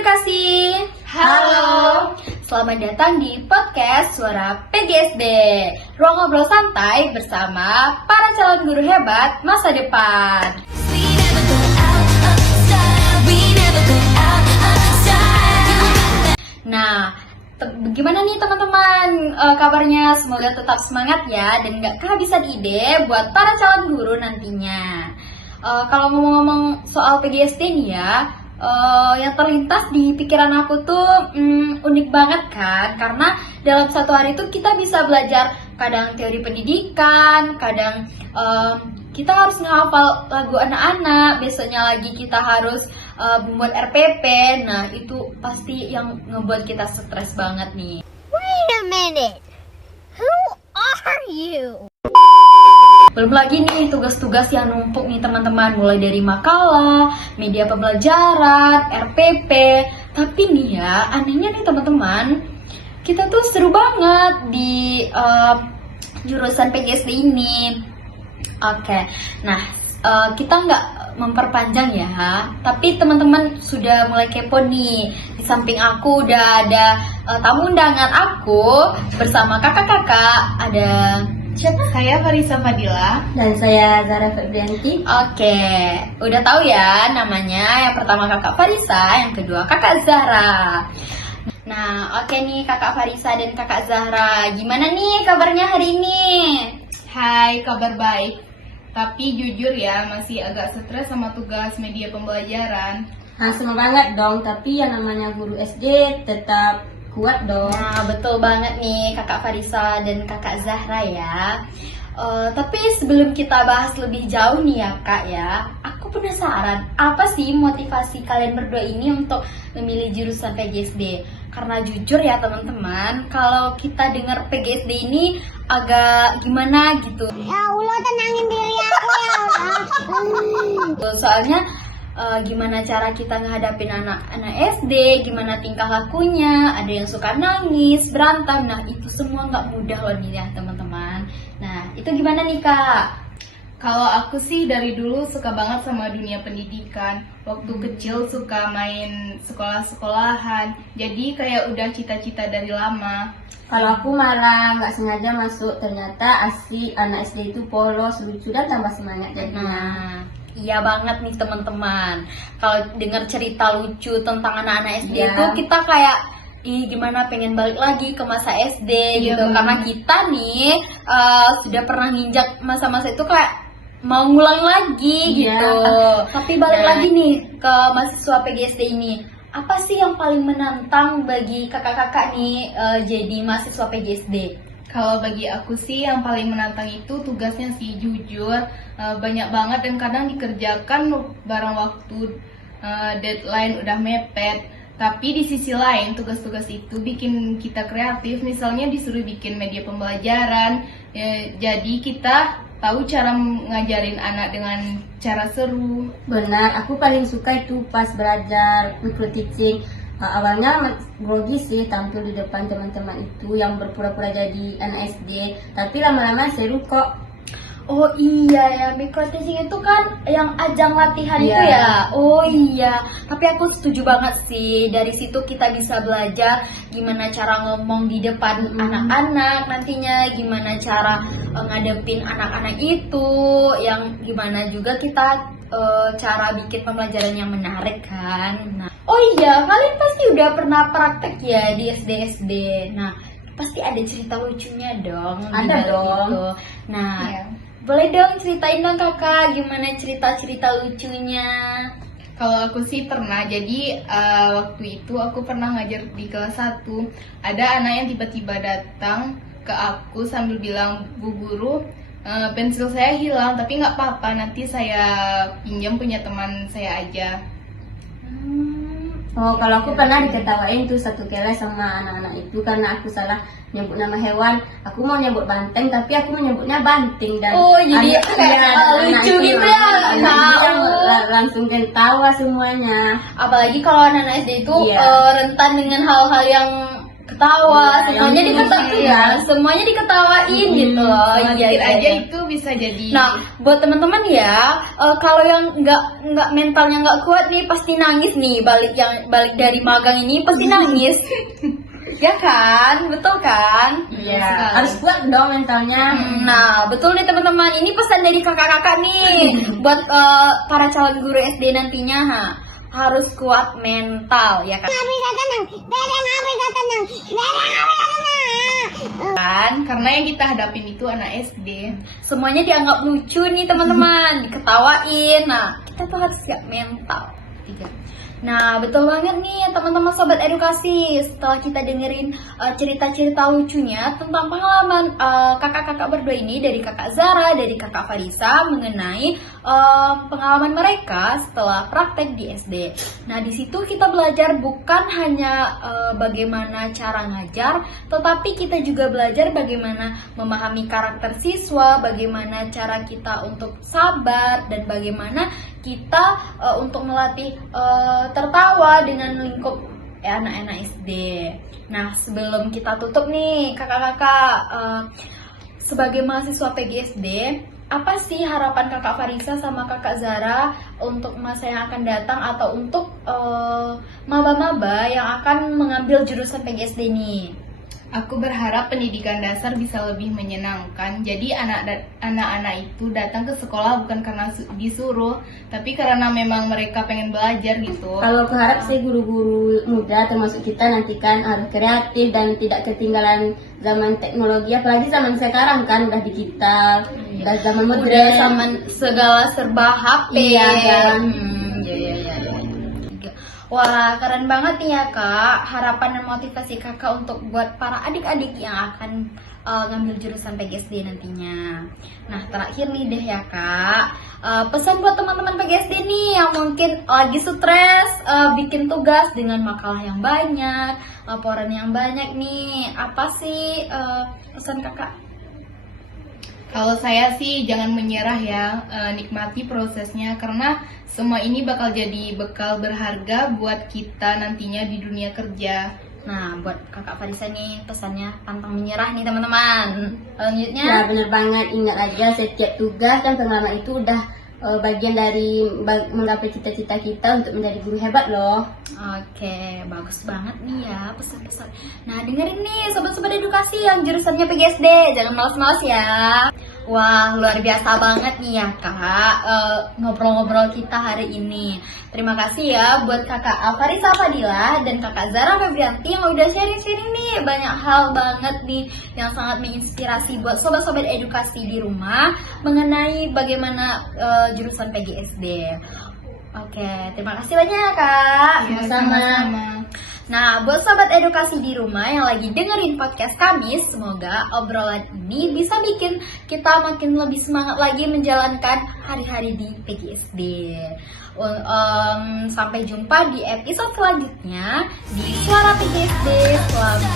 Edukasi. Halo. Selamat datang di podcast Suara PGSD. Ruang ngobrol santai bersama para calon guru hebat masa depan. Nah, gimana nih teman-teman kabarnya? Semoga tetap semangat ya dan gak kehabisan ide buat para calon guru nantinya. Kalau ngomong-ngomong soal PGSD nih ya, yang terlintas di pikiran aku tuh unik banget kan, karena dalam satu hari itu kita bisa belajar kadang teori pendidikan, kadang kita harus menghafal lagu anak-anak, besoknya lagi kita harus membuat RPP. Nah itu pasti yang ngebuat kita stres banget nih. Wait a minute. Who are you? Belum lagi nih tugas-tugas yang numpuk nih teman-teman, mulai dari makalah, media pembelajaran, RPP. Tapi nih ya, anehnya nih teman-teman, kita tuh seru banget di jurusan PGSD ini. Oke, nah kita nggak memperpanjang ya, tapi teman-teman sudah mulai kepo nih. Di samping aku udah ada tamu undangan aku bersama kakak-kakak. Ada siapa? Saya Farisa Fadila. Dan saya Zara Febrianti. Oke, udah tahu ya namanya. Yang pertama kakak Farisa, yang kedua kakak Zahra. Nah, oke nih kakak Farisa dan kakak Zahra, gimana nih kabarnya hari ini? Hai, kabar baik. Tapi jujur ya, masih agak stres sama tugas media pembelajaran. Nah, semangat dong, tapi yang namanya guru SD tetap kuat dong. Nah, betul banget nih kakak Farisa dan kakak Zahra ya. Tapi sebelum kita bahas lebih jauh nih ya kak ya, aku penasaran apa sih motivasi kalian berdua ini untuk memilih jurusan PGSD? Karena jujur ya teman-teman, kalau kita dengar PGSD ini agak gimana gitu. Ya Allah, tenangin diri aku ya Allah. Soalnya gimana cara kita ngehadapin anak-anak SD, gimana tingkah lakunya, ada yang suka nangis, berantem, nah itu semua nggak mudah loh nih ya teman-teman. Nah itu gimana nih kak? Kalau aku sih dari dulu suka banget sama dunia pendidikan. Waktu kecil suka main sekolah-sekolahan. Jadi kayak udah cita-cita dari lama. Kalau aku malah nggak sengaja masuk, ternyata asik, anak SD itu polos, lucu dan tambah semangat jadinya. Nah, iya banget nih teman-teman. Kalau dengar cerita lucu tentang anak-anak SD itu kita kayak gimana pengen balik lagi ke masa SD gitu. Karena kita nih sudah pernah nginjak masa-masa itu kayak mau ngulang lagi gitu. Tapi balik lagi nih ke mahasiswa PGSD ini. Apa sih yang paling menantang bagi kakak-kakak nih jadi mahasiswa PGSD? Kalau bagi aku sih yang paling menantang itu tugasnya sih, jujur banyak banget dan kadang dikerjakan bareng waktu, deadline udah mepet. Tapi di sisi lain tugas-tugas itu bikin kita kreatif. Misalnya disuruh bikin media pembelajaran, jadi kita tahu cara ngajarin anak dengan cara seru. Benar, aku paling suka itu pas belajar micro teaching. Awalnya grogi sih tampil di depan teman-teman itu yang berpura-pura jadi anak SD, tapi lama-lama seru kok. Oh iya ya, micro teaching itu kan yang ajang latihan itu ya. Oh iya, tapi aku setuju banget sih. Dari situ kita bisa belajar gimana cara ngomong di depan anak-anak nantinya, gimana cara ngadepin anak-anak itu, yang gimana juga kita cara bikin pembelajaran yang menarik kan. Nah, oh iya, kalian pasti udah pernah praktek ya di SD. Nah, pasti ada cerita lucunya dong. Ada dong. Gitu. Nah. Boleh dong ceritain dong kakak, gimana cerita-cerita lucunya? Kalau aku sih pernah, jadi waktu itu aku pernah ngajar di kelas 1. Ada anak yang tiba-tiba datang ke aku sambil bilang, Bu Guru, pensil saya hilang, tapi nggak apa-apa, nanti saya pinjam punya teman saya aja. Oh, kalau aku pernah diketawain tuh satu kelas sama anak-anak itu karena aku salah nyebut nama hewan. Aku mau nyebut banteng tapi aku menyebutnya banting dan jadi lucu gitu ya. Langsung ketawa semuanya. Apalagi kalau anak-anak SD itu rentan dengan hal-hal yang ketawa, Iya, semuanya yang diketawain, iya. semuanya diketawain gitu loh. Kalau Iya, dikit iya, aja iya. itu bisa jadi. Nah, buat teman-teman ya, kalau yang nggak mentalnya nggak kuat nih pasti nangis nih balik dari magang ini pasti nangis, ya kan, betul kan? Iya, sekali. harus kuat dong mentalnya. Nah, betul nih teman-teman. Ini pesan dari kakak-kakak nih buat para calon guru SD nantinya, harus kuat mental, ya kan? Kan? Karena yang kita hadapin itu anak SD. Semuanya dianggap lucu nih teman-teman, diketawain. Nah, kita tuh harus siap mental. Tiga. Nah, betul banget nih teman-teman sobat edukasi. Setelah kita dengerin cerita-cerita lucunya tentang pengalaman kakak-kakak berdua ini, dari kakak Zara, dari kakak Farisa, mengenai pengalaman mereka setelah praktek di SD. Nah, di situ kita belajar bukan hanya bagaimana cara ngajar, tetapi kita juga belajar bagaimana memahami karakter siswa, bagaimana cara kita untuk sabar, dan bagaimana kita untuk melatih tertawa dengan lingkup anak-anak SD. Nah, sebelum kita tutup nih kakak-kakak, sebagai mahasiswa PGSD, apa sih harapan kakak Farisa sama kakak Zara untuk masa yang akan datang, atau untuk maba-maba yang akan mengambil jurusan PGSD nih? Aku berharap pendidikan dasar bisa lebih menyenangkan. Jadi anak-anak itu datang ke sekolah bukan karena disuruh, tapi karena memang mereka pengen belajar gitu. Kalau aku harap sih guru-guru muda termasuk kita nanti kan harus kreatif dan tidak ketinggalan zaman teknologi, apalagi zaman sekarang kan udah digital, udah zaman Udah modern. zaman segala serba HP. Iya, kan. Iya. Wah, keren banget nih ya Kak. Harapan dan motivasi Kakak untuk buat para adik-adik yang akan ngambil jurusan PGSD nantinya. Nah, terakhir nih deh ya Kak, pesan buat teman-teman PGSD nih yang mungkin lagi stres, bikin tugas dengan makalah yang banyak, laporan yang banyak nih. Apa sih pesan Kakak? Kalau saya sih jangan menyerah ya, nikmati prosesnya karena semua ini bakal jadi bekal berharga buat kita nantinya di dunia kerja. Nah, buat kakak Farisa nih pesannya pantang menyerah nih teman-teman. Selanjutnya, Ya benar banget, ingat aja setiap tugas dan pengalaman itu udah bagian dari menggapai cita-cita kita untuk menjadi guru hebat loh. Oke, bagus banget nih ya pesan-pesan. Nah, dengerin nih sobat-sobat edukasi yang jurusannya PGSD, jangan males-males ya. Wah, luar biasa banget nih ya Kak, ngobrol-ngobrol kita hari ini. Terima kasih ya buat kakak Alfarisa Fadila dan kakak Zara Febrianti yang udah sharing-sharing nih banyak hal banget nih yang sangat menginspirasi buat sobat-sobat edukasi di rumah mengenai bagaimana jurusan PGSD. Oke, terima kasih banyak ya Kak. Ya, Sama-sama. Nah, buat sobat edukasi di rumah yang lagi dengerin podcast kami, semoga obrolan ini bisa bikin kita makin lebih semangat lagi menjalankan hari-hari di PGSD. Sampai jumpa di episode selanjutnya di Suara PGSD. Selamat